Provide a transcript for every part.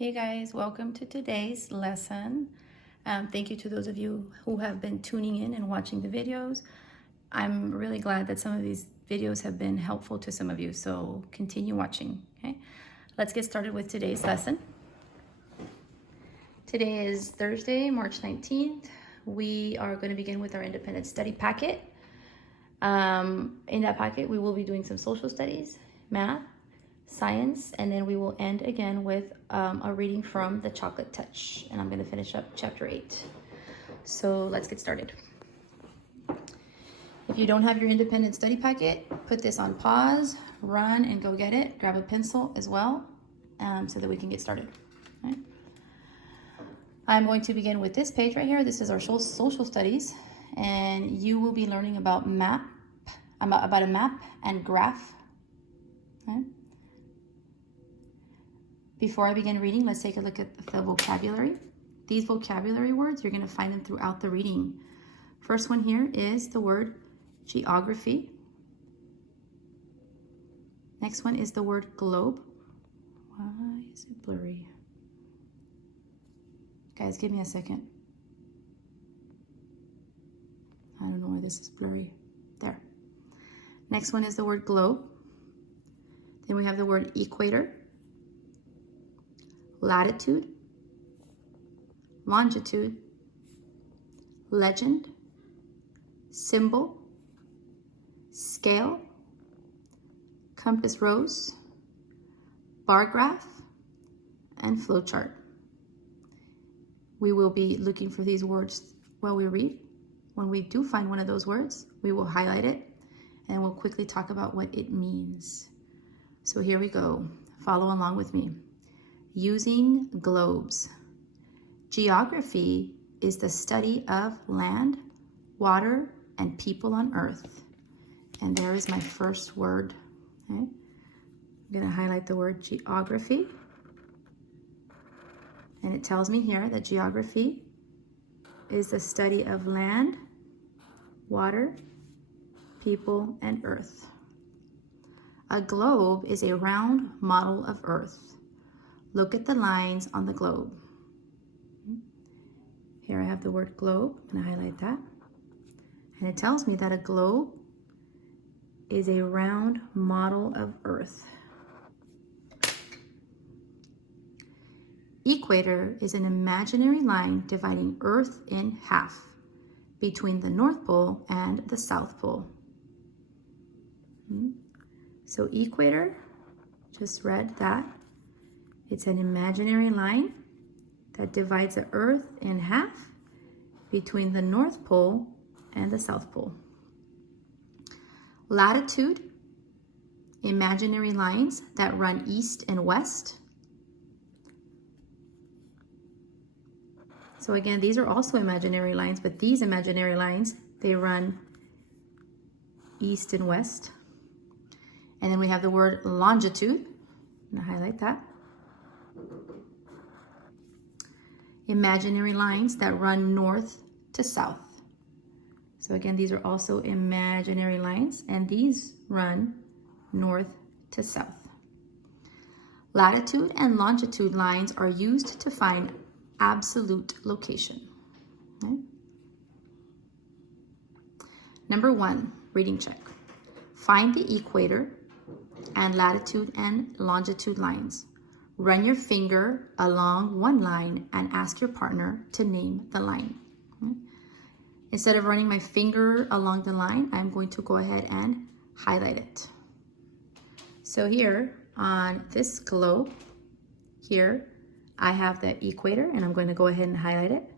Hey guys, welcome to today's lesson. Thank you to those of you who have been tuning in and watching the videos. I'm really glad that some of these videos have been helpful to some of you, so continue watching, okay? Let's get started with today's lesson. Today is Thursday, March 19th. We are going to begin with our independent study packet. In that packet, we will be doing some social studies, math, science, and then we will end again with a reading from The Chocolate Touch, and I'm going to finish up chapter 8. So let's get started. If you don't have your independent study packet, put this on pause, run and go get it. Grab a pencil as well so that we can get started. All right. I'm going to begin with this page right here. This is our social studies, and you will be learning about a map and graph. Okay. Before I begin reading, let's take a look at the vocabulary. These vocabulary words, you're going to find them throughout the reading. First one here is the word geography. Next one is the word globe. Why is it blurry? Guys, give me a second. I don't know why this is blurry. There. Next one is the word globe. Then we have the word equator, latitude, longitude, legend, symbol, scale, compass rose, bar graph, and flowchart. We will be looking for these words while we read. When we do find one of those words, we will highlight it and we'll quickly talk about what it means. So here we go. Follow along with me. Using globes. Geography is the study of land, water, and people on earth. And there is my first word. Okay? I'm going to highlight the word geography. And it tells me here that geography is the study of land, water, people, and earth. A globe is a round model of earth. Look at the lines on the globe. Here I have the word globe, I'm going to highlight that. And it tells me that a globe is a round model of earth. Equator is an imaginary line dividing earth in half between the North Pole and the South Pole. So equator, just read that. It's an imaginary line that divides the earth in half between the North Pole and the South Pole. Latitude, imaginary lines that run east and west. So again, these are also imaginary lines, but these imaginary lines, they run east and west. And then we have the word longitude. I'm going to highlight that. Imaginary lines that run north to south. So again, these are also imaginary lines, and these run north to south. Latitude and longitude lines are used to find absolute location. Okay? Number 1, reading check. Find the equator and latitude and longitude lines. Run your finger along one line and ask your partner to name the line. Okay? Instead of running my finger along the line, I'm going to go ahead and highlight it. So here on this globe, here I have the equator, and I'm going to go ahead and highlight it.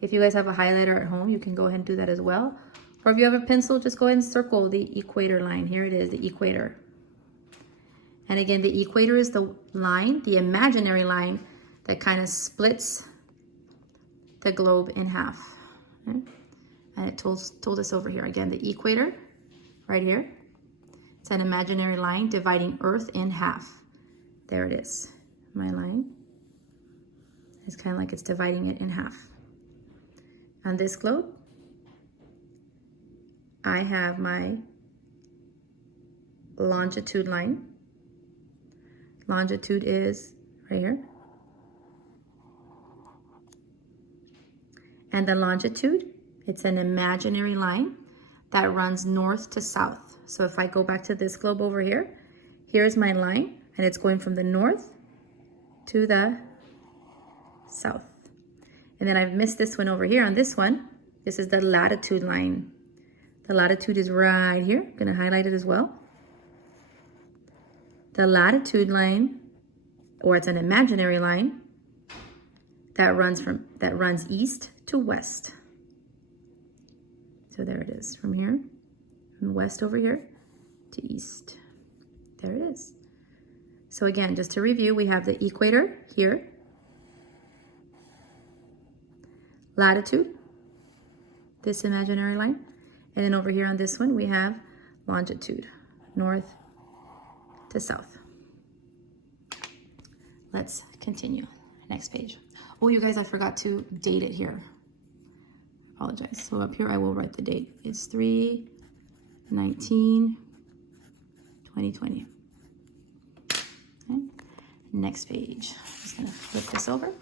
If you guys have a highlighter at home, you can go ahead and do that as well. Or if you have a pencil, just go ahead and circle the equator line. Here it is, the equator. And again, the equator is the line, the imaginary line that kind of splits the globe in half. Okay? And it told us over here, again, the equator, right here. It's an imaginary line dividing Earth in half. There it is, my line. It's kind of like it's dividing it in half. On this globe, I have my longitude line. Longitude is right here. And the longitude, it's an imaginary line that runs north to south. So if I go back to this globe over here, here's my line, and it's going from the north to the south. And then I've missed this one over here on this one. This is the latitude line. The latitude is right here. I'm gonna highlight it as well. The latitude line, or it's an imaginary line, that runs east to west. So there it is, from here, from west over here to east. There it is. So again, just to review, we have the equator here, latitude, this imaginary line, and then over here on this one, we have longitude, north to south. Let's continue. Next page. Oh, you guys, I forgot to date it here. Apologize. So up here, I will write the date. It's 3/19/2020. Okay. Next page. I'm just gonna flip this over.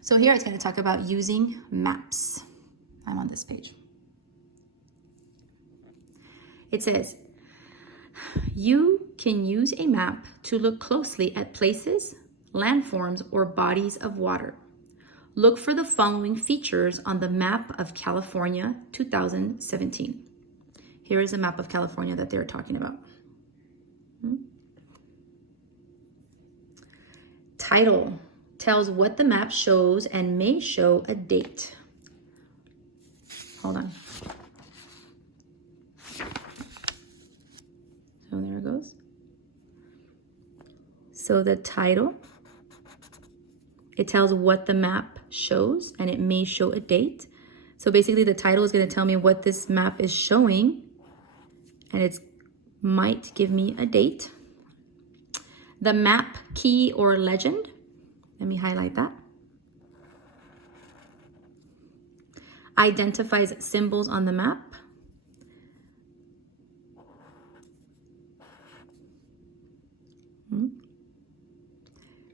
So here it's gonna talk about using maps. I'm on this page. It says, you can use a map to look closely at places, landforms, or bodies of water. Look for the following features on the map of California 2017. Here is a map of California that they're talking about. Title tells what the map shows and may show a date. Hold on. So there it goes. So the title, it tells what the map shows and it may show a date. So basically the title is going to tell me what this map is showing and it might give me a date. The map key or legend, let me highlight that. Identifies symbols on the map.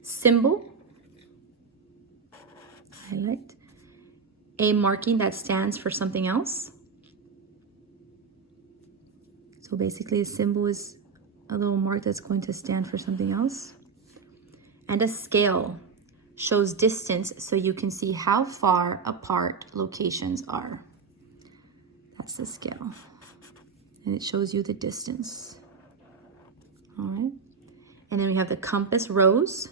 Symbol, highlight. A marking that stands for something else. So basically a symbol is a little mark that's going to stand for something else. And a scale shows distance so you can see how far apart locations are. That's the scale. And it shows you the distance. All right. And then we have the compass rose.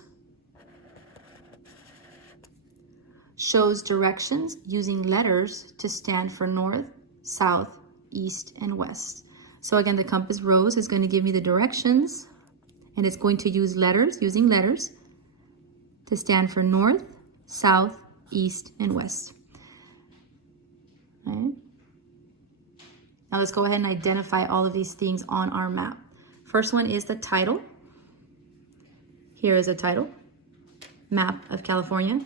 Shows directions using letters to stand for north, south, east, and west. So again, the compass rose is going to give me the directions, and it's going to use letters, using letters, to stand for north, south, east, and west. All right. Now let's go ahead and identify all of these things on our map. First one is the title. Here is a title, Map of California,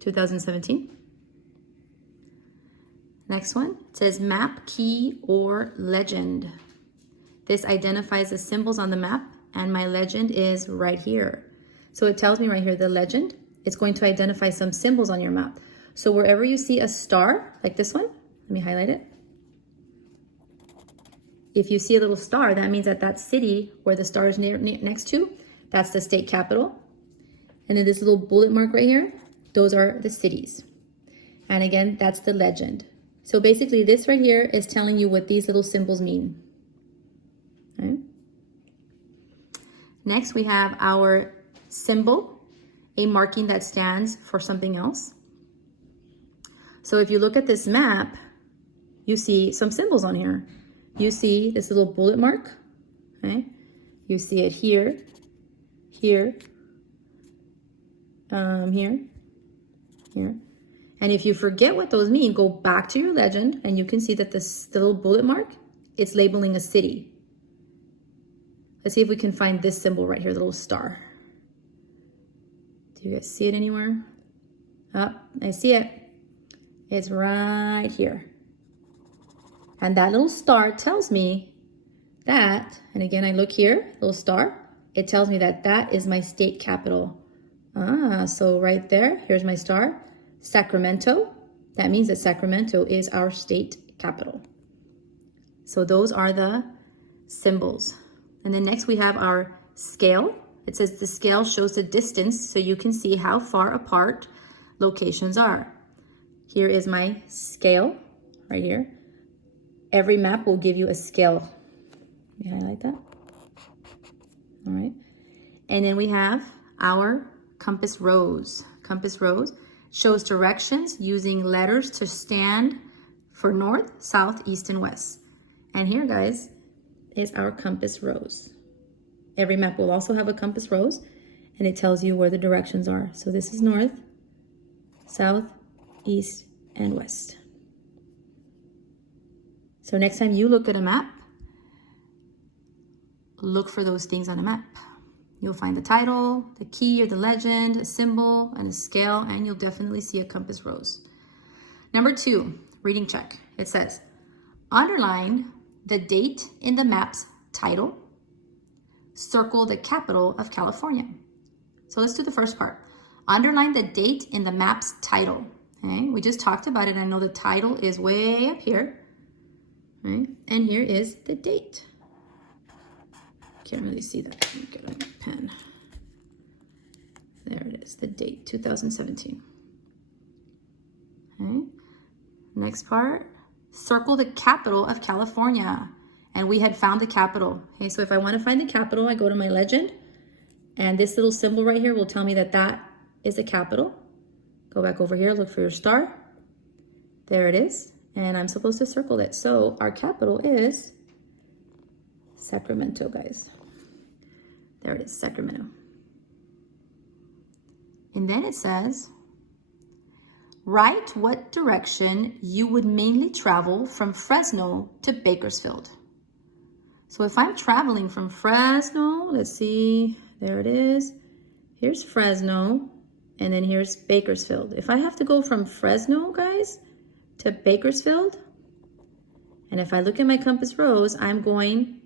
2017. Next one, it says map key or legend. This identifies the symbols on the map, and my legend is right here. So it tells me right here, the legend, it's going to identify some symbols on your map. So wherever you see a star, like this one, let me highlight it. If you see a little star, that means that that city where the star is next to, that's the state capital. And then this little bullet mark right here, those are the cities. And again, that's the legend. So basically this right here is telling you what these little symbols mean. Okay. Next, we have our symbol, a marking that stands for something else. So if you look at this map, you see some symbols on here. You see this little bullet mark, okay? You see it here, here, here, here. And if you forget what those mean, go back to your legend and you can see that this little bullet mark, it's labeling a city. Let's see if we can find this symbol right here, the little star. Do you guys see it anywhere? Oh, I see it. It's right here. And that little star tells me that, and again, I look here, little star, it tells me that that is my state capital. So right there, here's my star, Sacramento. That means that Sacramento is our state capital. So those are the symbols. And then next we have our scale. It says the scale shows the distance so you can see how far apart locations are. Here is my scale right here. Every map will give you a scale. Let me highlight that. All right. And then we have our compass rose. Compass rose shows directions using letters to stand for north, south, east, and west. And here, guys, is our compass rose. Every map will also have a compass rose, and it tells you where the directions are. So this is north, south, east, and west. So next time you look at a map, look for those things on a map. You'll find the title, the key or the legend, a symbol, and a scale, and you'll definitely see a compass rose. Number 2, reading check. It says, underline the date in the map's title. Circle the capital of California. So let's do the first part. Underline the date in the map's title. Okay, we just talked about it. I know the title is way up here. Right? And here is the date. Can't really see that. Let me get a pen. There it is, the date, 2017. Okay. Next part, circle the capital of California. And we had found the capital. Okay, so if I want to find the capital, I go to my legend. And this little symbol right here will tell me that that is the capital. Go back over here, look for your star. There it is. And I'm supposed to circle it. So our capital is Sacramento, guys. There it is, Sacramento. And then it says, write what direction you would mainly travel from Fresno to Bakersfield. So if I'm traveling from Fresno, let's see, there it is. Here's Fresno, and then here's Bakersfield. If I have to go from Fresno, guys, to Bakersfield, and if I look at my compass rose, I'm going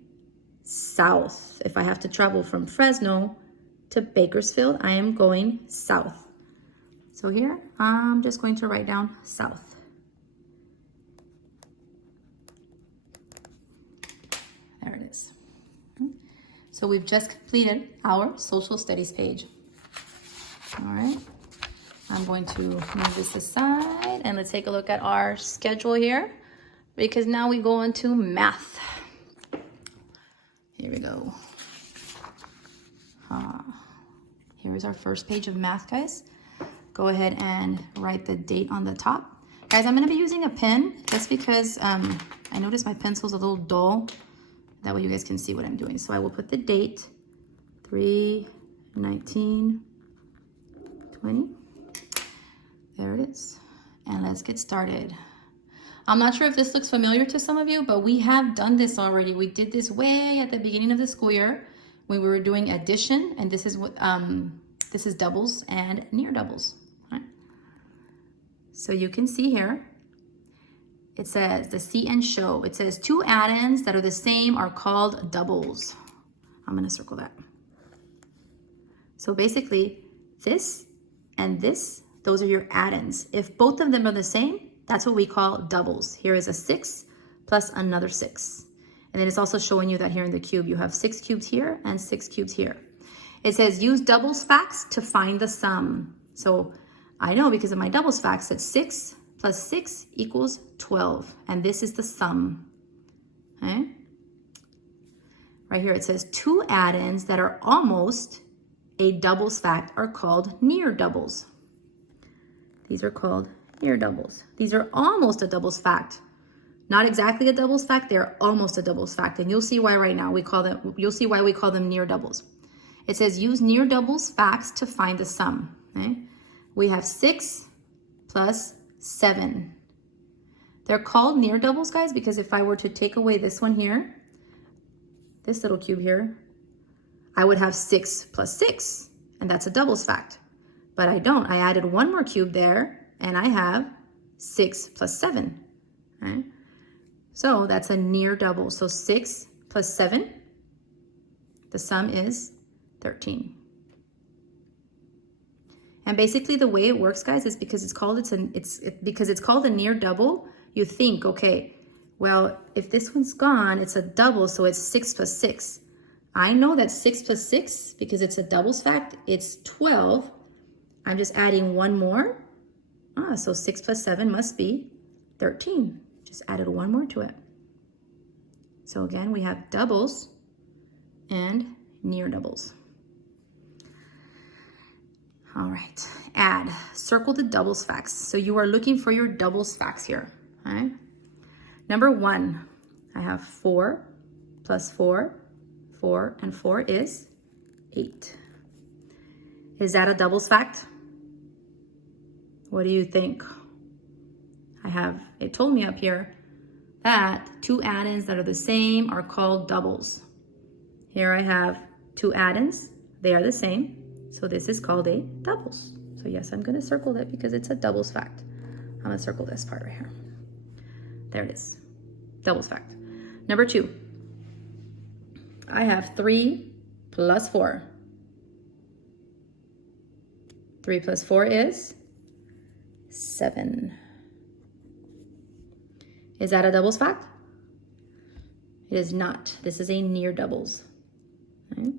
south. If I have to travel from Fresno to Bakersfield, I am going south. So here, I'm just going to write down south. There it is. So we've just completed our social studies page. All right. I'm going to move this aside and let's take a look at our schedule here because now we go into math. Here we go. Here is our first page of math, guys. Go ahead and write the date on the top. Guys, I'm going to be using a pen just because I noticed my pencil's a little dull. That way you guys can see what I'm doing. So I will put the date, 3/19/20. There it is. And let's get started. I'm not sure if this looks familiar to some of you, but we have done this already. We did this way at the beginning of the school year when we were doing addition, and this is what this is doubles and near doubles. Right? So you can see here, it says the see and show. It says two addends that are the same are called doubles. I'm gonna circle that. So basically, this and this, those are your addends. If both of them are the same, that's what we call doubles. Here is a 6 plus another 6. And then it's also showing you that here in the cube, you have 6 cubes here and 6 cubes here. It says use doubles facts to find the sum. So I know because of my doubles facts that 6 plus 6 equals 12. And this is the sum. Okay? Right here it says two addends that are almost a doubles fact are called near doubles. These are called near doubles. These are almost a doubles fact. Not exactly a doubles fact, they're almost a doubles fact. And you'll see why right now you'll see why we call them near doubles. It says use near doubles facts to find the sum. Okay? We have 6 plus 7. They're called near doubles, guys, because if I were to take away this one here, this little cube here, I would have 6 plus 6, and that's a doubles fact. But I don't. I added one more cube there, and I have 6 plus 7. Okay? So that's a near double. So 6 plus 7, the sum is 13. And basically the way it works, guys, is because because it's called a near double. You think, okay, well, if this one's gone, it's a double, so it's 6 plus 6. I know that 6 plus 6, because it's a doubles fact, it's 12. I'm just adding one more. So 6 plus 7 must be 13. Just added one more to it. So again, we have doubles and near doubles. All right, add, circle the doubles facts. So you are looking for your doubles facts here, all right? Number 1, I have 4 plus 4, 4 and 4 is 8. Is that a doubles fact? What do you think? It told me up here that 2 addends that are the same are called doubles. Here I have 2 addends, they are the same. So this is called a doubles. So yes, I'm gonna circle that because it's a doubles fact. I'm gonna circle this part right here. There it is, doubles fact. Number 2, I have 3 plus 4. 3 plus 4 is 7. Is that a doubles fact? It is not. This is a near doubles. Okay.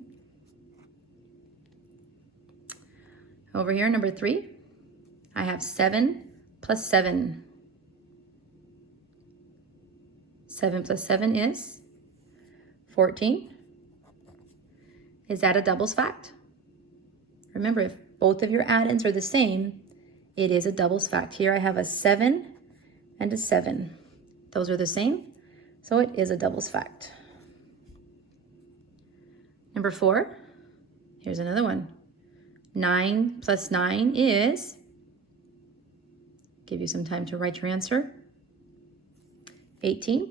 Over here, number 3, I have 7 plus 7. 7 plus 7 is 14. Is that a doubles fact? Remember, if both of your addends are the same, it is a doubles fact. Here I have a 7 and a 7. Those are the same, so it is a doubles fact. Number 4, here's another one. 9 plus 9 is, give you some time to write your answer, 18.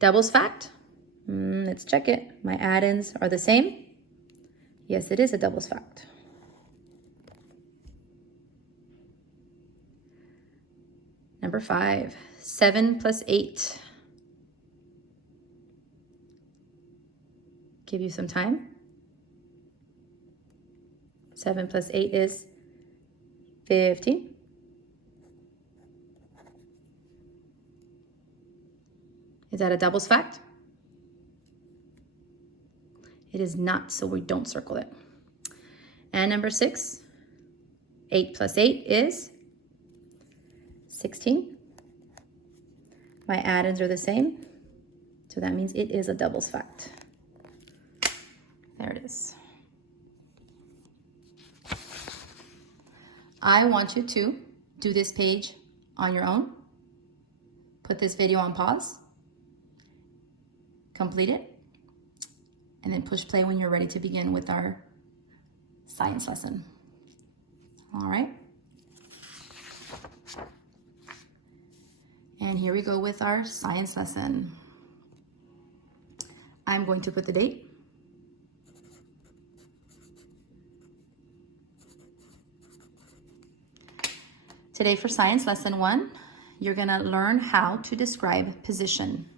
Doubles fact, let's check it. My addends are the same. Yes, it is a doubles fact. Number 5, 7 plus 8. Give you some time. 7 plus 8 is 15. Is that a doubles fact? It is not, so we don't circle it. And number 6, 8 plus 8 is 16. My addends are the same, so that means it is a doubles fact. There it is. I want you to do this page on your own. Put this video on pause. Complete it. And then push play when you're ready to begin with our science lesson. All right. And here we go with our science lesson. I'm going to put the date. Today for science lesson 1, you're gonna learn how to describe position.